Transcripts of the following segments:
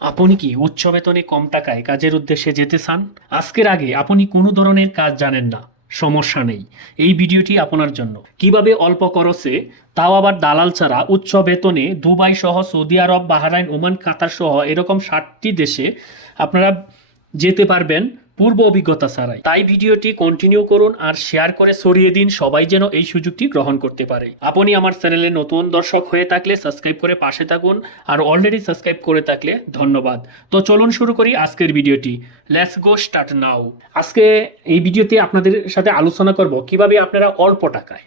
আপনি কি উচ্চ বেতনে কম টাকায় কাজের উদ্দেশ্যে যেতে চান? আজকের আগে আপনি কোনো ধরনের কাজ জানেন না। সমস্যা নেই। এই ভিডিওটি আপনার জন্য। কীভাবে অল্প খরচে তাও আবার দালাল ছাড়া উচ্চ বেতনে দুবাই সহ সৌদি আরব, বাহারাইন, ওমান, কাতার সহ এরকম ষাটটি দেশে আপনারা যেতে পারবেন। পূর্ব অভিজ্ঞতা ছাড়াই। তাই ভিডিওটি কন্টিনিউ করুন আর শেয়ার করে ছড়িয়ে দিন, সবাই যেন এই সুযোগটি গ্রহণ করতে পারে। আপনি আমার চ্যানেলে নতুন দর্শক হয়ে থাকলে সাবস্ক্রাইব করে পাশে থাকুন আর অলরেডি সাবস্ক্রাইব করে থাকলে ধন্যবাদ। তো চলুন শুরু করি আজকের ভিডিওটি। লেটস গো স্টার্ট নাও আজকে এই ভিডিওতে আপনাদের সাথে আলোচনা করব কীভাবে আপনারা অল্প টাকায়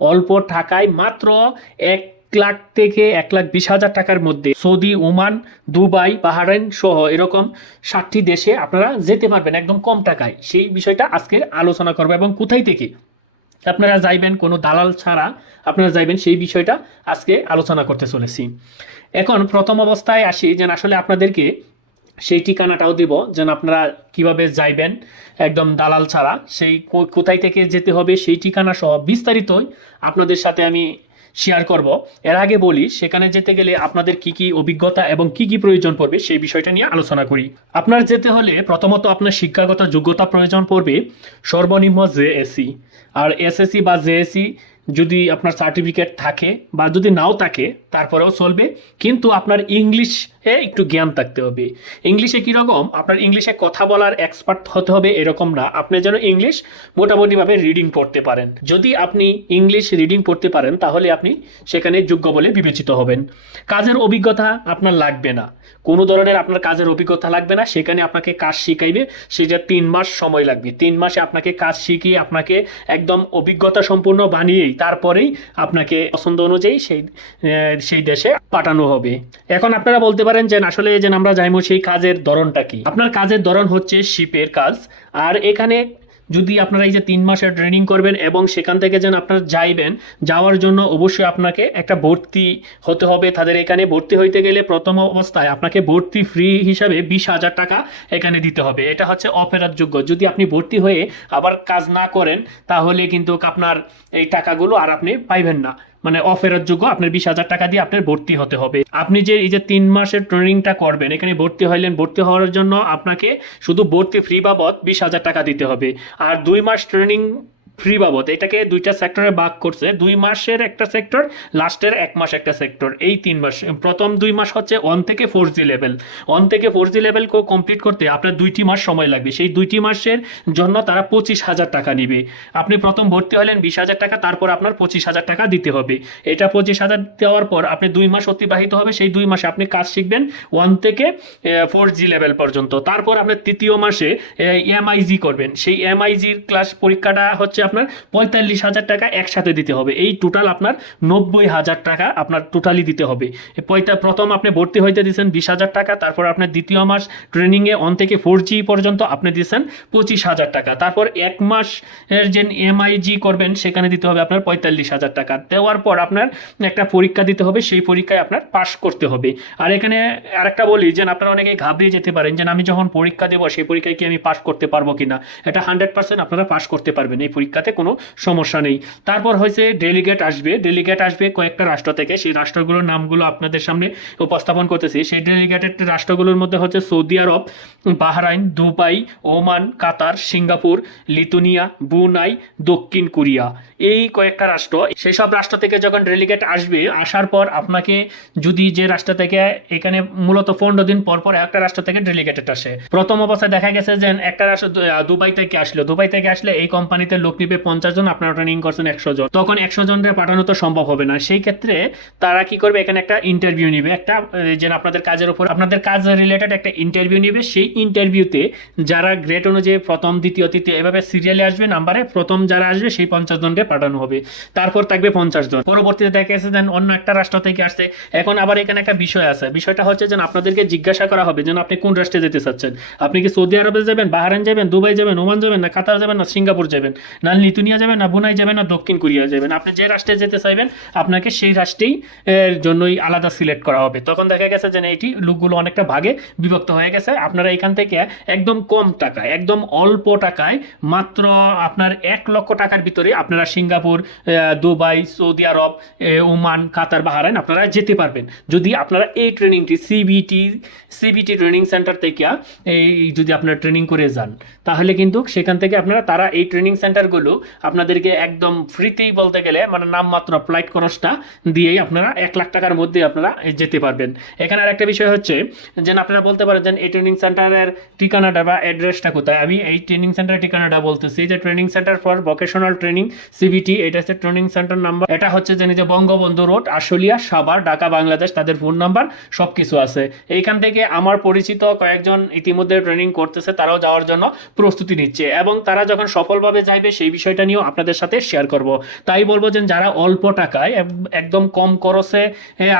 অল্প টাকায় মাত্র এক লাখ থেকে এক লাখ বিশ হাজার টাকার মধ্যে সৌদি, ওমান, দুবাই, বাহারাইন সহ এরকম ষাটটি দেশে আপনারা যেতে পারবেন একদম কম টাকায়। সেই বিষয়টা আজকে আলোচনা করব এবং কোথায় থেকে আপনারা যাইবেন, কোনো দালাল ছাড়া আপনারা যাইবেন, সেই বিষয়টা আজকে আলোচনা করতে চলেছি। এখন প্রথম অবস্থায় আসি যেন আসলে আপনাদেরকে সেই ঠিকানাটাও দিব যেন আপনারা কীভাবে যাইবেন একদম দালাল ছাড়া। সেই কোথায় থেকে যেতে হবে সেই ঠিকানা সহ বিস্তারিতই আপনাদের সাথে আমি শেয়ার করব। এর আগে বলি, সেখানে যেতে গেলে আপনাদের কি কি অভিজ্ঞতা এবং কি কি প্রয়োজন পড়বে সেই বিষয়টা নিয়ে আলোচনা করি। আপনার যেতে হলে প্রথমত আপনার শিক্ষাগত যোগ্যতা প্রয়োজন পড়বে সর্বনিম্ন জেএসসি আর এসএসসি বা জেএসসি যদি আপনার সার্টিফিকেট থাকে বা যদি নাও থাকে, তারপরেও চলবে। কিন্তু আপনার ইংলিশে একটু জ্ঞান থাকতে হবে। ইংলিশে কীরকম আপনার ইংলিশে কথা বলার এক্সপার্ট হতে হবে এরকম না। আপনি যেন ইংলিশ মোটামুটিভাবে রিডিং পড়তে পারেন। যদি আপনি ইংলিশ রিডিং পড়তে পারেন, তাহলে আপনি সেখানে যোগ্য বলে বিবেচিত হবেন। কাজের অভিজ্ঞতা আপনার লাগবে না। কোনো ধরনের আপনার কাজের অভিজ্ঞতা লাগবে না। সেখানে আপনাকে কাজ শিখাইবে। সেটা তিন মাস সময় লাগবে। তিন মাসে আপনাকে কাজ শিখিয়ে আপনাকে একদম অভিজ্ঞতা সম্পূর্ণ বানিয়েই তারপরেই আপনাকে পছন্দ অনুযায়ী সেই সেই দেশে পাঠানো হবে। এখন আপনারা বলতে পারেন যে, আসলে যে আমরা যাইমো সেই কাজের ধরনটা কি? আপনার কাজের ধরন হচ্ছে শিপের কাজ। আর এখানে যদি আপনারা এই যে তিন মাসের ট্রেনিং করবেন এবং সেখান থেকে যেন আপনারা যাইবেন, যাওয়ার জন্য অবশ্যই আপনাকে একটা ভর্তি হতে হবে। তাদের এখানে ভর্তি হইতে গেলে প্রথম অবস্থায় আপনাকে ভর্তি ফ্রি হিসাবে বিশ হাজার টাকা এখানে দিতে হবে। এটা হচ্ছে অফেরাতযোগ্য যদি আপনি ভর্তি হয়ে আবার কাজ না করেন, তাহলে কিন্তু আপনার এই টাকাগুলো আর আপনি পাইবেন না। মানে অফেরতযোগ্য আপনার বিশ হাজার টাকা দিয়ে আপনার ভর্তি হতে হবে। আপনি যে এই যে তিন মাসের ট্রেনিংটা করবেন, এখানে ভর্তি হইলেন, ভর্তি হওয়ার জন্য আপনাকে শুধু ভর্তি ফ্রি বাবদ বিশ হাজার টাকা দিতে হবে। আর দুই মাস ট্রেনিং ফ্রি বাবদ। এটাকে দুইটা সেক্টরে ভাগ করছে। দুই মাসের একটা সেক্টর লাস্টের এক মাস একটা সেক্টর এই তিন মাস। প্রথম দুই মাস হচ্ছে ওয়ান থেকে ফোর জি লেভেল ওয়ান থেকে ফোর জি লেভেল কমপ্লিট করতে আপনার দুইটি মাস সময় লাগবে। সেই দুইটি মাসের জন্য তারা পঁচিশ হাজার টাকা নিবে। আপনি প্রথম ভর্তি হলেন বিশ হাজার টাকা, তারপর আপনার পঁচিশ হাজার টাকা দিতে হবে। এটা পঁচিশ হাজার দেওয়ার পর আপনি দুই মাস অতিবাহিত হবে। সেই দুই মাসে আপনি কাজ শিখবেন ওয়ান থেকে ফোর জি লেভেল পর্যন্ত। তারপর আপনার তৃতীয় মাসে এমআইজি করবেন। সেই এমআইজির ক্লাস পরীক্ষাটা হচ্ছে আপনার পঁয়তাল্লিশ হাজার টাকা একসাথে দিতে হবে। এই টোটাল আপনার নব্বই হাজার টাকা আপনার টোটালি দিতে হবে। পয়তা, প্রথম আপনি ভর্তি হইতে দিয়েছেন বিশ হাজার টাকা, তারপর আপনার দ্বিতীয় মাস ট্রেনিংয়ে অন থেকে ফোর জি পর্যন্ত আপনি দিয়েছেন পঁচিশ হাজার টাকা। তারপর এক মাস এর যে এমআইজি করবেন, সেখানে দিতে হবে আপনার পঁয়তাল্লিশ হাজার টাকা। দেওয়ার পর আপনার একটা পরীক্ষা দিতে হবে, সেই পরীক্ষায় আপনার পাশ করতে হবে। আর এখানে আরেকটা বলি, যে আপনারা অনেকে ঘাবড়িয়ে যেতে পারেন, যে আমি যখন পরীক্ষা দেবো, সেই পরীক্ষায় কি আমি পাশ করতে পারব কিনা? এটা হান্ড্রেড পার্সেন্ট আপনারা পাশ করতে পারবেন এই পরীক্ষাতে কোনো সমস্যা নেই। তারপর হয়েছে ডেলিগেট আসবে। ডেলিগেট আসবে কয়েকটা রাষ্ট্র থেকে। সেই রাষ্ট্রগুলোর নামগুলো আপনাদের সামনে উপস্থাপন করতেছি। সেই ডেলিগেটেড রাষ্ট্রগুলোর মধ্যে হচ্ছে Saudi Arab, Bahrain, Dubai, Oman, Qatar, Singapore Lithuania Brunei, দক্ষিণ কোরিয়া। এই কয়েকটা রাষ্ট্র, সেই সব রাষ্ট্র থেকে যখন ডেলিগেট আসবে, আসার পর আপনাকে যদি যে রাষ্ট্র থেকে এখানে মূলত পনেরো দিন পর পর একটা রাষ্ট্র থেকে ডেলিগেটেড আসে। প্রথম অবস্থায় দেখা গেছে যে একটা রাষ্ট্র দুবাই থেকে আসলো। দুবাই থেকে আসলে এই কোম্পানিতে লোক নিবে পঞ্চাশ জন আপনারা ট্রেনিং করছেন একশো জন। তখন একশো জনের পাঠানো তো সম্ভব হবে না। সেই ক্ষেত্রে তারা কি করবে? এখানে একটা ইন্টারভিউ নিবে। একটা আহ, যে আপনাদের কাজের উপর আপনাদের কাজ রিলেটেড একটা ইন্টারভিউ নিবে। সেই ইন্টারভিউতে যারা গ্রেড অনুযায়ী প্রথম দ্বিতীয় তৃতীয় এভাবে সিরিয়ালে আসবে নাম্বারে প্রথম যারা আসবে সেই পঞ্চাশ জনকে পাঠানো হবে। তারপর থাকবে পঞ্চাশ জন। পরবর্তীতে দেখা গেছে যেন অন্য একটা রাষ্ট্র থেকে আসছে। এখন আবার এখানে একটা বিষয় আছে। বিষয়টা হচ্ছে যেন আপনাদেরকে জিজ্ঞাসা করা হবে যেন আপনি কোন রাষ্ট্রে যেতে চাচ্ছেন? আপনি কি সৌদি আরবে যাবেন বাহারান যাবেন দুবাই যাবেন ওমান যাবেন না কাতার যাবেন না সিঙ্গাপুর যাবেন? না ভুটান লিথুনিয়া যাবেন না, বুনাই যাবেন না, দক্ষিণ কোরিয়া যাবেন। আপনি যে রাষ্ট্রে যেতে চাইবেন, আপনাকে সেই রাষ্ট্রেই, এর জন্যই আলাদা সিলেক্ট করা হবে। তখন দেখা গেছে যে না, এটি লোকগুলো অনেকটা ভাগে বিভক্ত হয়ে গেছে। আপনারা এখান থেকে একদম কম টাকায়, একদম অল্প টাকায়, মাত্র আপনার এক লক্ষ টাকার ভিতরে আপনারা Singapore Dubai, Saudi Arab Oman, Qatar Bahrain আপনারা যেতে পারবেন। যদি আপনারা এই ট্রেনিংটি সিবিটি সিবিটি ট্রেনিং সেন্টার থেকে, এই যদি আপনারা ট্রেনিং করে যান, তাহলে কিন্তু সেখান থেকে আপনারা, তারা এই ট্রেনিং সেন্টারগুলো আপনাদেরকে একদম ফ্রিতেই বলতে গেলে মানে নামমাত্র ফ্লাইট খরচটা দিয়েই আপনারা এক লাখ টাকার মধ্যে আপনারা যেতে পারবেন। এখানে আর একটা বিষয় হচ্ছে যে আপনারা বলতে পারেন যে এই ট্রেনিং সেন্টারের ঠিকানাটা বা অ্যাড্রেসটা কোথায়? আমি এই ট্রেনিং সেন্টারের ঠিকানাটা বলতেছি। যে training centre for vocational training CBT এটা হচ্ছে ট্রেনিং সেন্টার নাম্বার এটা হচ্ছে যে নিজে বঙ্গবন্ধু রোড আশুলিয়া, সাভার, ঢাকা, বাংলাদেশ, তাদের ফোন নাম্বার সব কিছু আছে। এইখান থেকে আমার পরিচিত কয়েকজন ইতিমধ্যে ট্রেনিং করতেছে, তারাও যাওয়ার জন্য প্রস্তুতি নিচ্ছে এবং তারা যখন সফলভাবে যাইবে, সেই বিষয়টা নিয়েও আপনাদের সাথে শেয়ার করব। তাই বলব যে যারা অল্প টাকায় একদম কম খরচে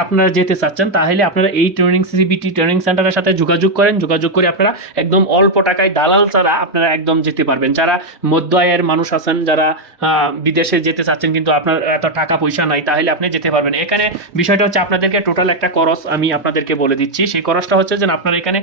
আপনারা যেতে চাচ্ছেন, তাহলে আপনারা এই ট্রেনিং সিবিটি ট্রেনিং সেন্টারের সাথে যোগাযোগ করেন। যোগাযোগ করে আপনারা একদম অল্প টাকায় দালাল ছাড়া আপনারা একদম যেতে পারবেন। যারা মধ্য আয়ের মানুষ আছেন, যারা বিদেশে যেতে চাচ্ছেন কিন্তু আপনার এত টাকা পয়সা নাই, তাহলে আপনি যেতে পারবেন। এখানে বিষয়টা হচ্ছে আপনাদেরকে টোটাল একটা খরচ আমি আপনাদেরকে বলে দিচ্ছি। সেই খরচটা হচ্ছে যে আপনার এখানে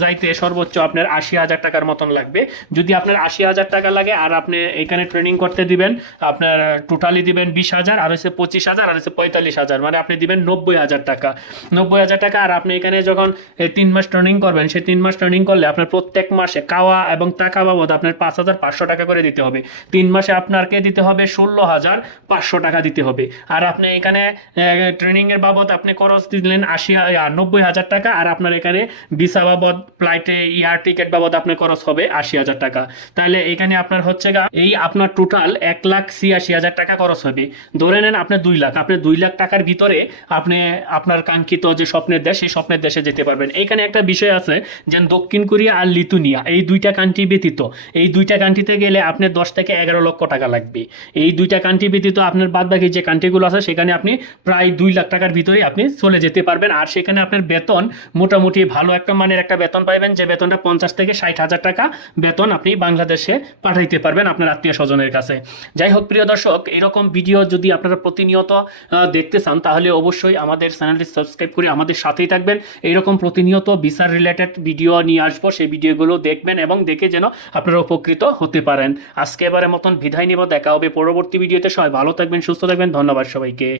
যাইতে সর্বোচ্চ আপনার আশি হাজার টাকার মতন লাগবে। যদি আপনার আশি হাজার টাকা লাগে আর আপনি এখানে ট্রেনিং করতে দিবেন, আপনার টোটালি দিবেন বিশ হাজার, আর হচ্ছে পঁচিশ হাজার, আর হচ্ছে পঁয়তাল্লিশ হাজার। মানে আপনি দিবেন নব্বই হাজার টাকা। নব্বই হাজার টাকা, আর আপনি এখানে যখন তিন মাস ট্রেনিং করবেন, সেই তিন মাস ট্রেনিং করলে আপনার প্রত্যেক মাসে কাওয়া এবং টাকা বাবদ আপনার পাঁচ হাজার পাঁচশো টাকা করে দিতে হবে। তিন মাসে আপনাকে দিতে হবে? ষোলো হাজার পাঁচশো টাকা দিতে হবে। আর আপনি এখানে ট্রেনিংয়ের বাবদ আপনি খরচ দিলেন আশি নব্বই হাজার টাকা, আর আপনার এখানে ভিসা বাবদ ফ্লাইটে এয়ার টিকিট বাবদ আপনার খরচ হবে আশি হাজার টাকা। তাহলে এখানে আপনার হচ্ছে এই আপনার টোটাল এক লাখ ছিয়াশি হাজার টাকা খরচ হবে। ধরে নেন আপনার দুই লাখ। আপনি দুই লাখ টাকার ভিতরে আপনি আপনার কাঙ্ক্ষিত যে স্বপ্নের দেশ, সেই স্বপ্নের দেশে যেতে পারবেন। এইখানে একটা বিষয় আছে যে দক্ষিণ কোরিয়া আর লিথুনিয়া, এই দুইটা কান্ট্রি ব্যতীত, এই দুইটা কান্ট্রিতে গেলে আপনার দশ থেকে এগারো লক্ষ টাকা লাগবে। এই দুইটা কান্ট্রি ব্যতীত আপনার বাদ বাকি যে কান্ট্রিগুলো আছে, সেখানে আপনি প্রায় দুই লাখ টাকার ভিতরে আপনি চলে যেতে পারবেন। আর সেখানে আপনার বেতন মোটামুটি ভালো একটা মানের একটা বেতন পাইবেন। যে বেতনটা পঞ্চাশ থেকে ষাট হাজার টাকা বেতন আপনি বাংলাদেশে পাঠাইতে পারবেন। আপনার আত্মীয় স্বজনের কাছে। যাই হোক, প্রিয় দর্শক, এরকম ভিডিও যদি আপনারা প্রতিনিয়ত দেখতে চান, তাহলে অবশ্যই আমাদের চ্যানেলটি সাবস্ক্রাইব করে আমাদের সাথেই থাকবেন। এইরকম প্রতিনিয়ত বিচার রিলেটেড ভিডিও নিয়ে আসব, সেই ভিডিওগুলো দেখবেন এবং দেখে যেন আপনারা উপকৃত হতে পারেন। আজকে এবারের মতন বিধায় নিব, দেখা হবে পরবর্তী ভিডিওতে। সবাই ভালো থাকবেন, সুস্থ থাকবেন, ধন্যবাদ সবাইকে।